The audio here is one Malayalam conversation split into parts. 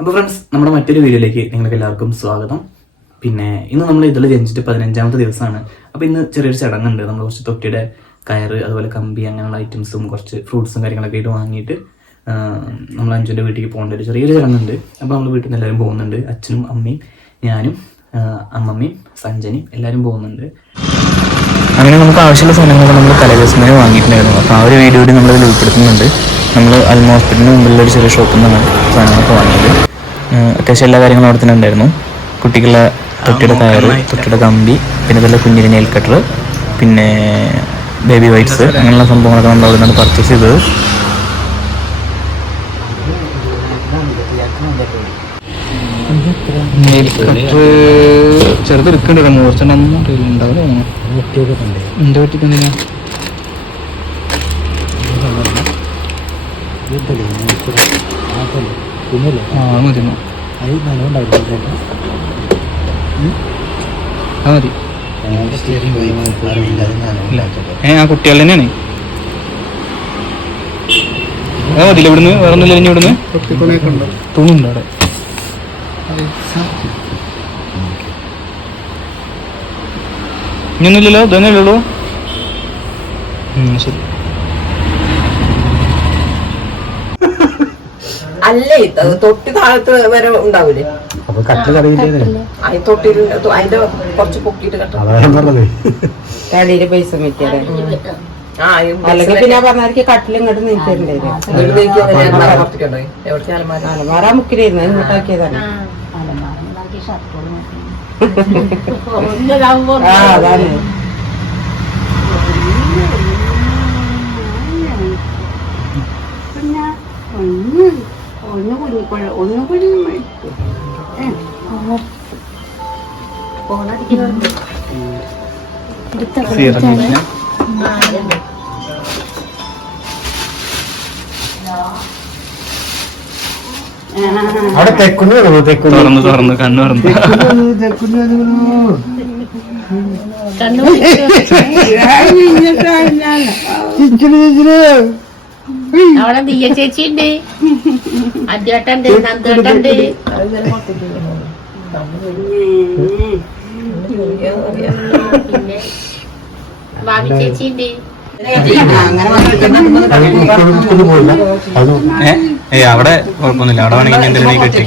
അപ്പോൾ ഫ്രണ്ട്സ് നമ്മുടെ മറ്റൊരു വീഡിയോയിലേക്ക് നിങ്ങൾക്ക് എല്ലാവർക്കും സ്വാഗതം. പിന്നെ ഇന്ന് നമ്മൾ ഇതിൽ ജനിച്ചിട്ട് പതിനഞ്ചാമത്തെ ദിവസമാണ്. അപ്പോൾ ഇന്ന് ചെറിയൊരു ചടങ്ങുണ്ട്. നമ്മൾ കുറച്ച് തൊട്ടിയുടെ കയറ് അതുപോലെ കമ്പി അങ്ങനെയുള്ള ഐറ്റംസും കുറച്ച് ഫ്രൂട്ട്സും കാര്യങ്ങളൊക്കെ ആയിട്ട് വാങ്ങിയിട്ട് നമ്മൾ അഞ്ചുന്റെ വീട്ടിലേക്ക് പോകേണ്ട ഒരു ചെറിയൊരു ചടങ്ങുണ്ട്. അപ്പോൾ നമ്മൾ വീട്ടിൽ നിന്ന് എല്ലാവരും പോകുന്നുണ്ട്. അച്ഛനും അമ്മയും ഞാനും അമ്മമ്മയും സഞ്ജനയും എല്ലാവരും പോകുന്നുണ്ട്. അങ്ങനെ നമുക്ക് ആവശ്യമുള്ള സാധനങ്ങൾ നമ്മൾ തലേദിവസമേ വാങ്ങിയിട്ടുണ്ടായിരുന്നു. അപ്പോൾ ആ ഒരു വീഡിയോ കൂടി നമ്മളിതിൽ ഉൾപ്പെടുത്തുന്നുണ്ട്. നമ്മൾ അൽമ ഹോസ്പിറ്റലിന് മുമ്പിലുള്ള ഒരു ചെറിയ ഷോപ്പിൽ നിന്നാണ് സാധനങ്ങളൊക്കെ വാങ്ങിയത്. അത്യാവശ്യം എല്ലാ കാര്യങ്ങളും അവിടെ തന്നെ ഉണ്ടായിരുന്നു. കുട്ടിക്കുള്ള തൊട്ടിയുടെ കയറ് തൊട്ടിയുടെ കമ്പി പിന്നെ ഇതെല്ലാം കുഞ്ഞിന്റെ നെയിൽ കട്ടർ പിന്നെ ബേബി വൈറ്റ്സ് അങ്ങനെയുള്ള സംഭവങ്ങളൊക്കെ നമ്മൾ അവിടെ നിന്നാണ് പർച്ചേസ് ചെയ്തത്. നെയിൽ കട്ടർ ചെറുത് എടുക്കേണ്ടി? കുറച്ചെണ്ണം അറിയില്ല ഉണ്ടാവില്ല എന്താ പറ്റിട്ടെന്തിനാ ആ അത് മതി എന്നാ. അത് മതി. ഏ ആ കുട്ടികൾ തന്നെയാണ്. അത് മതിയില്ല ഇവിടുന്ന്? വേറെ ഒന്നുമില്ല ഇനി ഇവിടുന്ന്? തുണി ഉണ്ടോ? അവിടെ. ഇനിയൊന്നുമില്ലല്ലോ? ഇതന്നെ ഉള്ളൂ. ശരി. അല്ലേ? ഇത് തൊട്ടി താഴത്ത് വരെ ഉണ്ടാവൂലേ? അപ്പൊ കട്ടിൽ അറിയില്ലേ അത് തൊട്ടിയിൽ അതിന്റെ കുറച്ച് പൊക്കിട്ട് കെട്ടാം അതാ ഞാൻ പറഞ്ഞത്. കടയിൽ പൈസ ആ അല്ലെങ്കിൽ പിന്നെ പറഞ്ഞാൽ കട്ടിൽ ഇങ്ങോട്ട് നീക്കിണ്ടേ അങ്ങനെ അലമാര പുറത്തേക്കുണ്ടോ? എവിടുത്തെ അലമാര? അലമാറ മുക്കിലിരുന്ന് ഇങ്ങോട്ടാക്കിയതാണ് ആ. അതാണ് അവിടെ തെക്കുന്നു വരുമോ? തെക്കുന്നു. തുറന്ന് തുറന്ന് കണ്ണു തുറന്ന്. തെക്കുന്നു അവിടെ ദിയ ചേച്ചി നന്ദേട്ടുണ്ട് പിന്നെ ഭാവി ഏ അവിടെ കുഴപ്പമൊന്നുമില്ല. അവിടെ വേണമെങ്കിൽ എന്തെങ്കിലും കെട്ടി.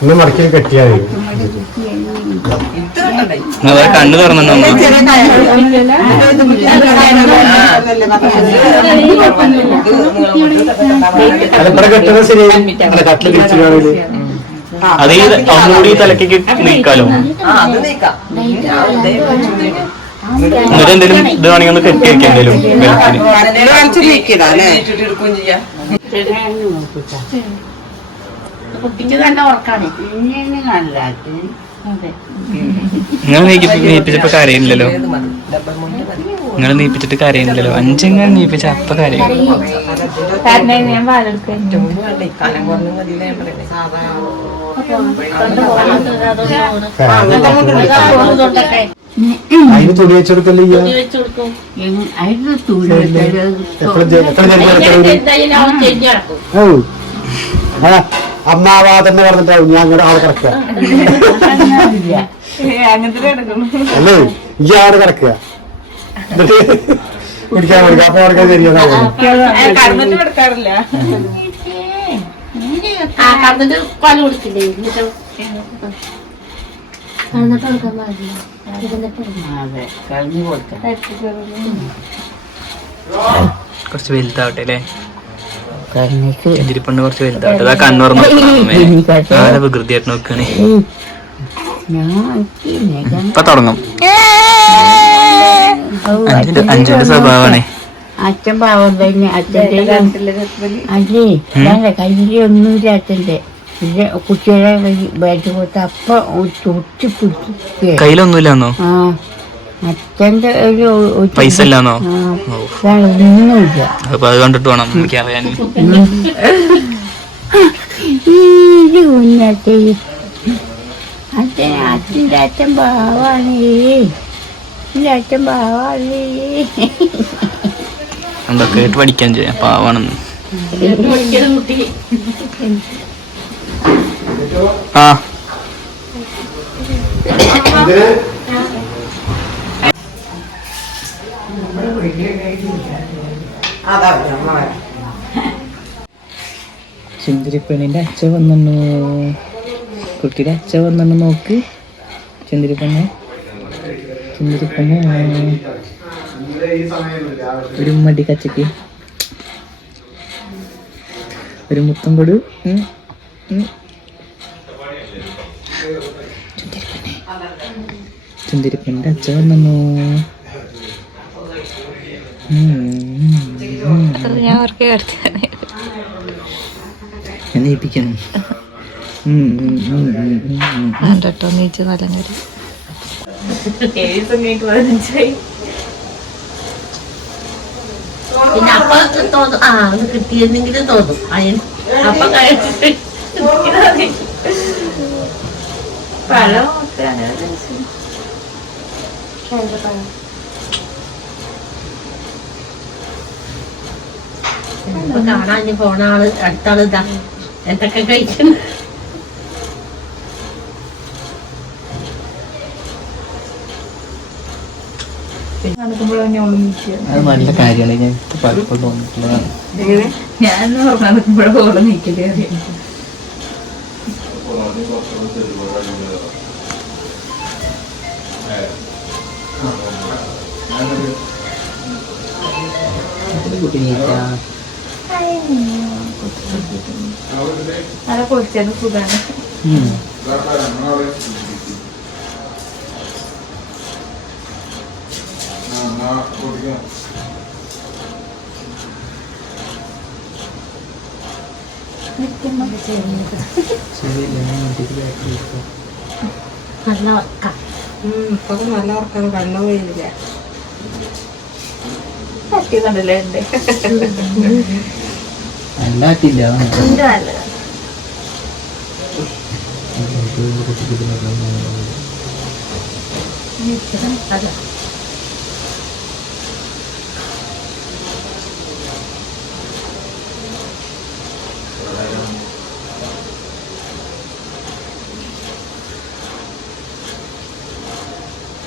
ഒന്ന് മടക്കി കെട്ടിയാൽ അതെ കണ്ണു തുറന്നു ശരിയായി അല്ല കട്ടിൽ തിരിച്ചു കാണില്ല അത് ഈ അമ്മൂടി തലക്കേക്ക് നീക്കാലോ എന്നിട്ട് എന്തേലും ഇത് വേണമെങ്കിൽ ഒന്ന് കെട്ടി വെക്കാം എന്തേലും കുട്ടിക്ക് ഉറക്കാണ്. നിങ്ങൾ നീപ്പിച്ചപ്പോ കാര്യമില്ലല്ലോ. നിങ്ങൾ നീപ്പിച്ചിട്ട് കാര്യമില്ലല്ലോ. അഞ്ചെങ്ങനെ നീപ്പിച്ച അപ്പൊ കാര്യം അതിന് തുണി വെച്ചെടുക്കല്ലേ എത്ര എന്തായാലും എന്ന് പറഞ്ഞിട്ടാവും ഞാൻ അങ്ങോട്ട് ആൾ കിടക്കുക. അല്ലേ? ഈ ആൾ കിടക്കുക. എന്നിട്ട് കുടിക്കാൻ കൊടുക്കുക. അപ്പൊ കൊടുക്കാൻ ശരിയാണ് കുറച്ച് വലുതാവട്ടെ അല്ലേ? എതിരിപ്പണ്ണ് കുറച്ച് കണ്ണുറന്ന് വികൃതിയായിട്ട് നോക്കണേ? ഇപ്പൊ തുടങ്ങും. അഞ്ചിന്റെ അഞ്ചിന്റെ സ്വഭാവമാണേ. അച്ഛൻ പാവം തന്നെ. അച്ഛന്റെ അല്ലേ ഞാൻ കയ്യിൽ ഒന്നുമില്ല അച്ഛന്റെ. പിന്നെ കുട്ടികളെ ബാറ്റ് കൊടുത്ത് അപ്പൊ ചുട്ടി പിടിച്ച് കയ്യിലൊന്നുമില്ലാന്നോ ആ. ഒരു പൈസ ഇല്ലാന്നോ? ഒന്നുമില്ല അപ്പൊ അത് കണ്ടിട്ട് വേണം എനിക്ക് അറിയാൻ. ഈ കുഞ്ഞത്തെ അച്ഛൻ അച്ഛന്റെ അച്ഛൻ പാവാണ്. എന്റെ അച്ഛൻ പാവാണ്. എന്താ കേട്ട് പഠിക്കാൻ ചെയ്യാം. പാവാണെന്ന്. ആ. ചുന്തിരിപ്പെണ്ണിന്റെ അച്ഛ വന്നു കുട്ടിയുടെ അച്ഛ വന്നു നോക്ക്. ചുന്തിരിപ്പണ്ണ ചുന്തിരിപ്പണ്ണ ഒരു മടി കച്ചക്ക്. ഒരു മുത്തം കൊടു ചുന്തിരിപ്പണ്ണ അച്ഛ വന്നു ഞാൻ അവർക്ക് ഉം. കണ്ടോ നീച്ച് നല്ല കാര്യം പിന്നെ അപ്പൊ തോന്നും. ആ അത് കിട്ടിയെന്നെങ്കിലും തോന്നും. അതിന് അപ്പൊ കഴിച്ചിട്ട് പഴം അങ്ങനെ ഇപ്പൊ കാണാൻ പോണ ആൾ അടുത്താൾ ഇതാ. എന്തൊക്കെ കഴിക്കുന്നു? നല്ല കാര്യമാണ്. ഞാൻ പലപ്പോഴും തോന്നിയിട്ടുള്ളതാണ്. ഞാൻ ഉറങ്ങാൻ നിൽക്കുമ്പോഴാണ് ഓൾ നീക്കൽ അറിയാം കുട്ടി നീറ്റാ നല്ല കുളിച്ചത് സുഖാണ്. നല്ല ഉറക്കം. ഇപ്പൊ നല്ല ഉറക്കം കണ്ണു പോയില്ല പറ്റിയതുണ്ടല്ലേ എന്റെ അതാണ്. എന്റെ നല്ലതാണ് അതാ.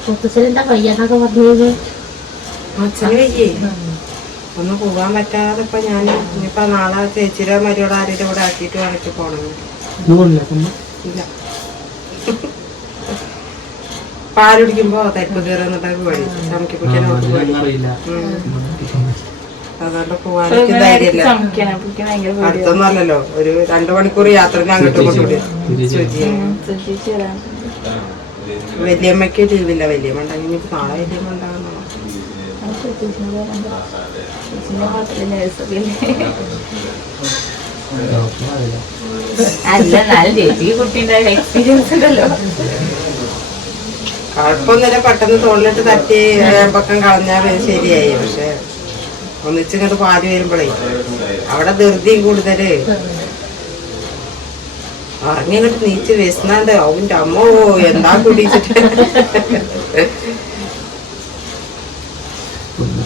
മുത്തച്ഛനെന്താ വയ്യാന്നൊക്കെ പറഞ്ഞത് അച്ഛന് വയ്യേ ഒന്ന് പോവാൻ പറ്റാതെ ഇപ്പൊ ഞാൻ ഇനിയിപ്പൊ നാളെ ചേച്ചിയുടെ മരിയോട് ആരുടെ കൂടെ ആക്കിയിട്ട് വേണിച്ച് പോണത്. ഇല്ല. പാലുടിക്കുമ്പോ തരിപ്പ് കയറി എന്നിട്ടൊക്കെ വഴി ചമക്കി ആ, കുട്ടിയെ നോക്കി വഴി അതൊന്നും അറിയില്ല അതുകൊണ്ട് പോവാനൊക്കെ ധൈര്യമില്ല. അടുത്തൊന്നല്ലല്ലോ ഒരു രണ്ടു മണിക്കൂർ യാത്ര അങ്ങോട്ട് കൊണ്ടുപോയി വലിയമ്മക്ക് വലിയമ്മയ്ക്ക് ലീവില്ല. വലിയമ്മ ഉണ്ടെങ്കിൽ നാളെ വലിയമ്മ ഉണ്ടാകുന്നു അല്ല എന്നാലും ചേച്ചിക്ക് കുട്ടീന്റെ എക്സ്പീരിയൻസ് ഉണ്ടല്ലോ. കുഴപ്പമൊന്നുമില്ല പെട്ടെന്ന് തോളിലിട്ട് തട്ടി പക്കം കളഞ്ഞാൽ ശരിയായി. പക്ഷെ ഒന്നിച്ചിങ്ങോട്ട് പാതി വരുമ്പോഴേ അവിടെ ധൃതിയും കൂടുതൽ. അറിഞ്ഞിങ്ങോട്ട് നീച്ച് വിശന്നാണ്ട് അവന്റെ അമ്മോ എന്താ കുടിച്ചിട്ട് ഒന്നും കണ്ടിട്ടില്ല ഏ, പാവം. ഒരു സ്ഥലത്തെ പാവം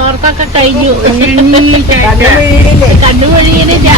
ഓർക്കൊക്കെ കഴിഞ്ഞു കണ്ണു വഴിയിലില്ല